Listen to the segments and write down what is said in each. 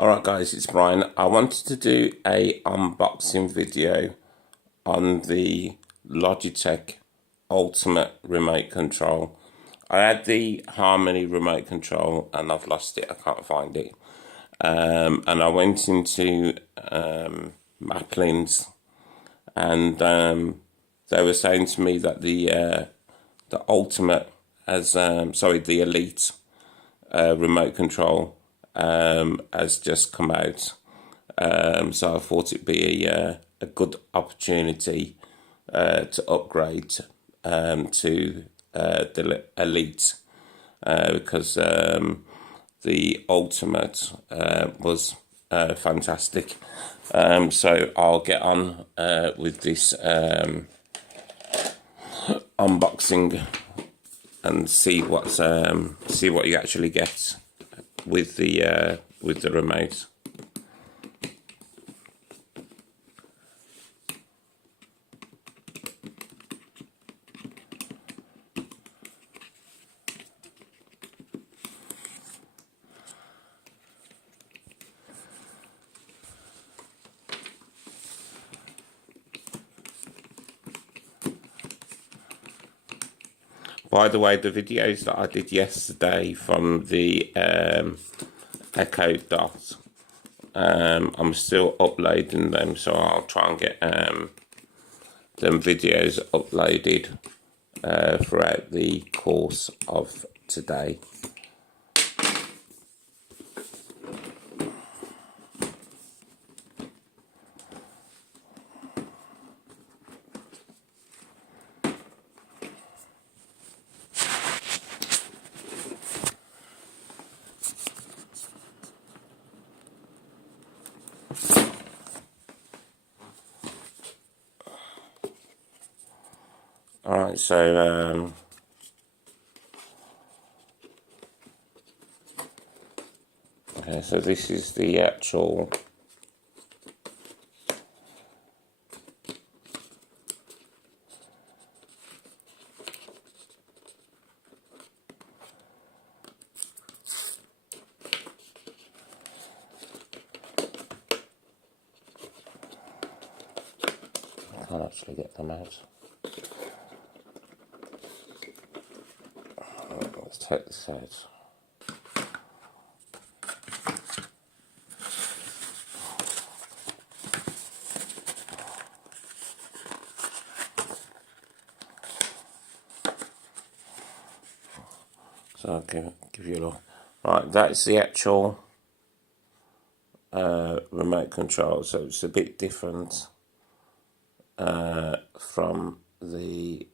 Alright guys, it's Brian. I wanted to do a unboxing video on the Logitech Ultimate remote control. I had the Harmony remote control and I've lost it, I can't find it. And I went into Maplin's and they were saying to me that the Ultimate the Elite remote control has just come out, so I thought it'd be a good opportunity to upgrade to the Elite because the Ultimate was fantastic. So I'll get on with this unboxing and see what you actually get with the remote. By the way, the videos that I did yesterday from the Echo Dot, I'm still uploading them, so I'll try and get them videos uploaded throughout the course of today. Alright, so okay, so this is the actual I can't actually get them out. Let's take this out. So I'll give you a look. Right, that's the actual remote control. So it's a bit different from the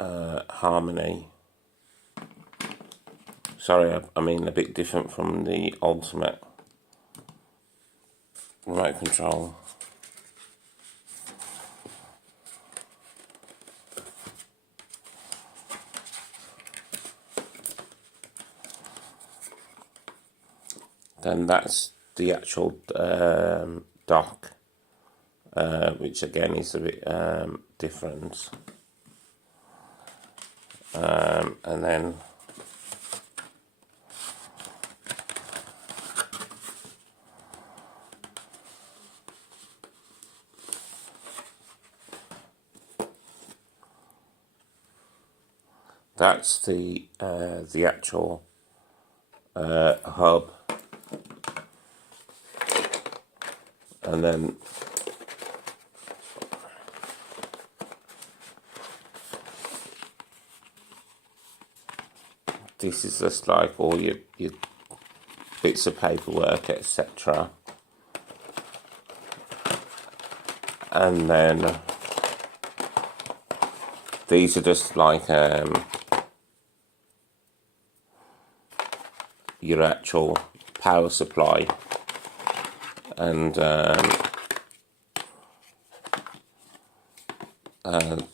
Harmony. Sorry, I mean a bit different from the Ultimate remote control. Then that's the actual dock, which again is a bit different. And then that's the actual hub, and then this is just like all your bits of paperwork, etc. And then these are just like your actual power supply, and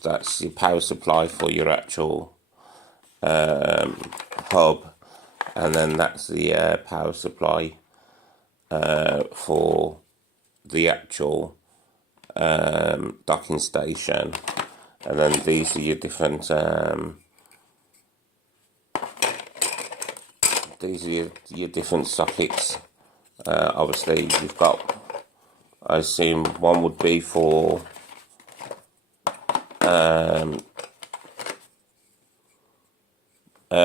that's your power supply for your actual hub, and then that's the power supply for the actual docking station, and then these are your different these are your different sockets. Obviously, you've got, I assume one would be for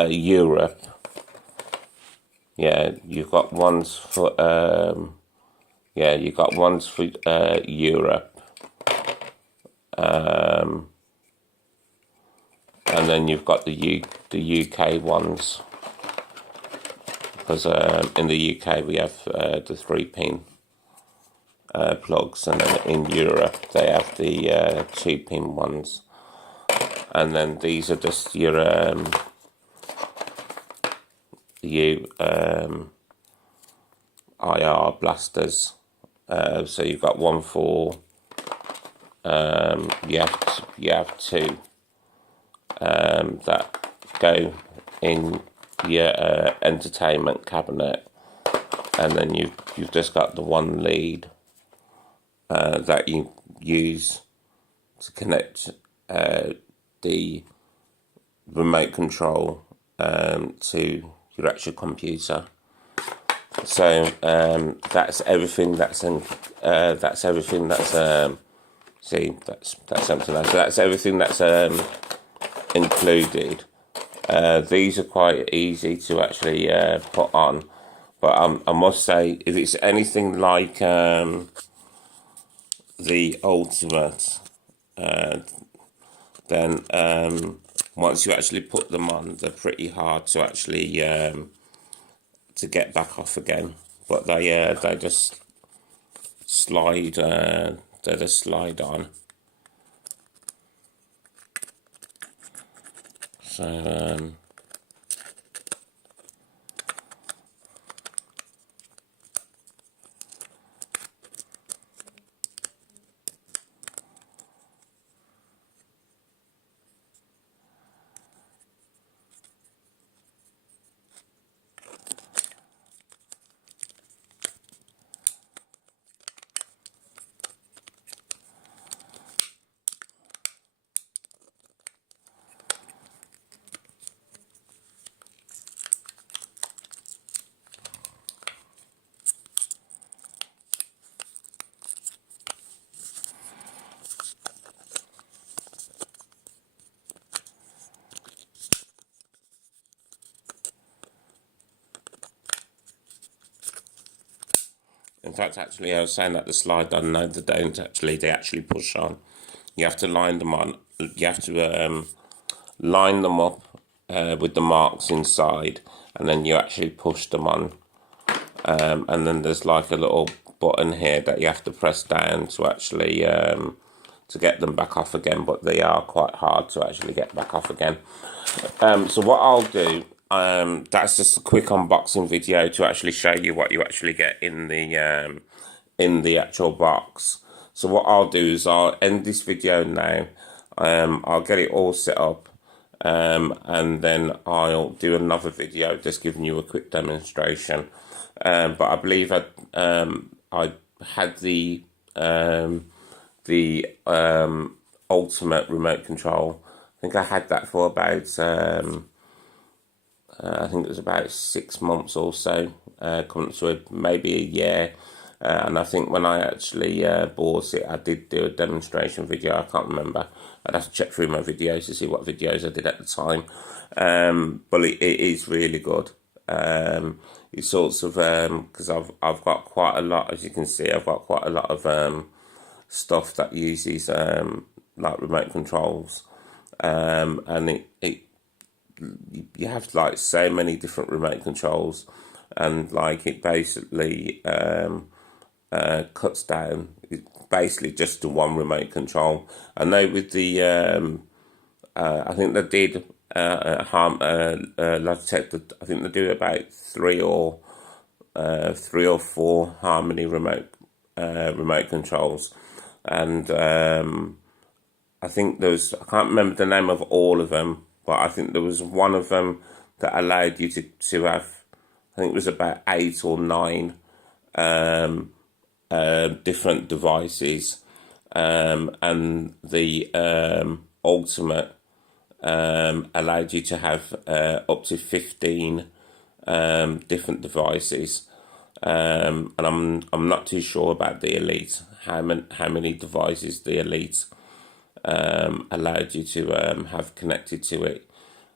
Europe. Yeah, you've got ones for Europe, and then you've got the UK ones, because in the UK we have the 3-pin plugs, and then in Europe they have the 2-pin ones, and then these are just your IR blasters. So you've got one for you have two that go in your entertainment cabinet, and then you've just got the one lead that you use to connect the remote control to your actual computer. So that's everything that's in. That's everything that's see, that's something else. So that's everything that's included. These are quite easy to actually put on, but I must say, if it's anything like the Ultimate, then once you actually put them on, they're pretty hard to actually to get back off again. But they just slide. They just slide on. So in fact, actually, I was saying that the slide on. No, they don't actually. They actually push on. You have to line them on. You have to line them up with the marks inside, and then you actually push them on. And then there's like a little button here that you have to press down to actually to get them back off again. But they are quite hard to actually get back off again. So what I'll do. That's just a quick unboxing video to actually show you what you actually get in the actual box. So what I'll do is I'll end this video now. I'll get it all set up, and then I'll do another video just giving you a quick demonstration. But I believe I had the Ultimate remote control. I think I had that for about I think it was about 6 months or so, coming to maybe a year. And I think when I actually bought it, I did do a demonstration video. I can't remember. I'd have to check through my videos to see what videos I did at the time. But it is really good. It's sort of because I've got quite a lot, as you can see, I've got quite a lot of stuff that uses like remote controls, and it you have like so many different remote controls, and like it basically cuts down basically just to one remote control. I know with the I think they did Logitech, I think they do about three or 4 Harmony remote controls, and I think I can't remember the name of all of them, but I think there was one of them that allowed you to have, I think it was about 8 or 9 different devices, and the Ultimate allowed you to have up to 15 different devices. And I'm not too sure about the Elite, how many devices the Elite allowed you to have connected to it.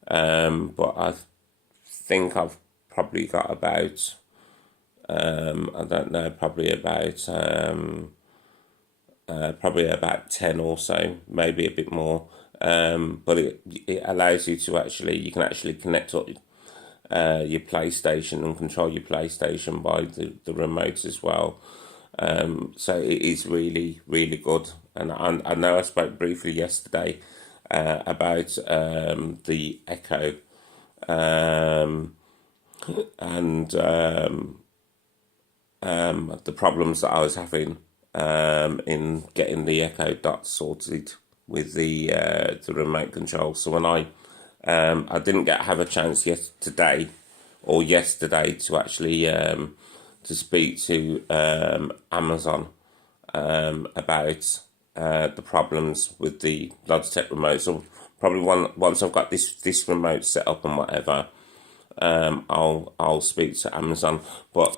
But I think I've probably got about I don't know, probably about 10 or so, maybe a bit more. But it allows you to you can actually connect up your PlayStation and control your PlayStation by the remote as well. So it is really, really good. And I know I spoke briefly yesterday about the Echo, and the problems that I was having in getting the Echo Dot sorted with the remote control. So when I didn't have a chance yesterday to actually to speak to Amazon about the problems with the Logitech remote. So probably once I've got this remote set up and whatever, I'll speak to Amazon. But